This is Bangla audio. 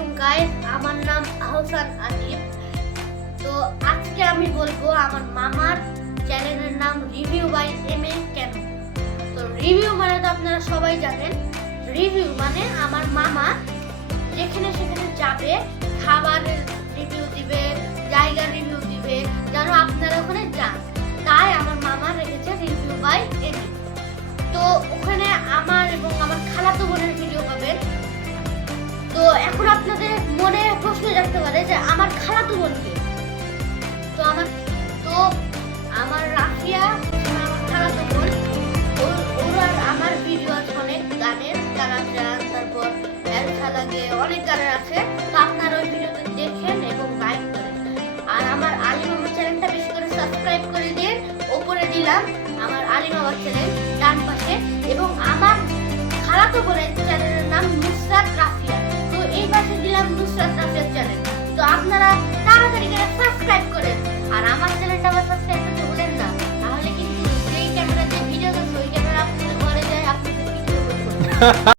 আলাইকুম গাইস, আমার নাম আহসান আনিফ। তো আজকে আমি বলবো আমার মামার চ্যানেলের নাম রিভিউ বাই এম এ কেন। তো রিভিউ মানে তো আপনারা সবাই জানেন, রিভিউ মানে আমার মামা যেখানে সেখানে যাবে, খাবারের রিভিউ দিবে, জায়গার রিভিউ দিবে, যেন আপনারা ওখানে যান। তাই আমার মামা রেখেছে রিভিউ বাই এম এ। তো ওখানে আমার এবং আমার খালাতো বোনের ভিডিও পাবেন। তো এখন আপনাদের মনে প্রশ্ন জাগতে পারে যে আমার খালাতো বোন কে। তো আমার রাফিয়া আমার খালাতো বোন, ওরা আমার ভিডিও আছে অনেক গানের, গান তারপর এলসা লাগে, অনেক গানের আছে। তো আপনারা ওই ভিডিওতে দেখেন এবং লাইক করেন। আর আমার আলী মামার চ্যানেলটা বেশি করে সাবস্ক্রাইব করে দিন। ওপরে দিলাম আমার আলী মামার চ্যানেল ডান পাশে, এবং আমার খালাতো বোনের চ্যানেলের নাম নুসরাত রাফিয়া। তো এই পাশে দিলাম নুসরাত রাফিয়ার চ্যানেল। তো আপনারা তাড়াতাড়ি করে সাবস্ক্রাইব করেন, আর আমার চ্যানেলটা আবার সাবস্ক্রাইব করতে ভুলেন না, তাহলে কিন্তু যেই ক্যামেরা দিয়ে ভিডিও দেখবো ওই ক্যামেরা আপনাদের ঘরে যায় আপনাদের ভিডিও করতে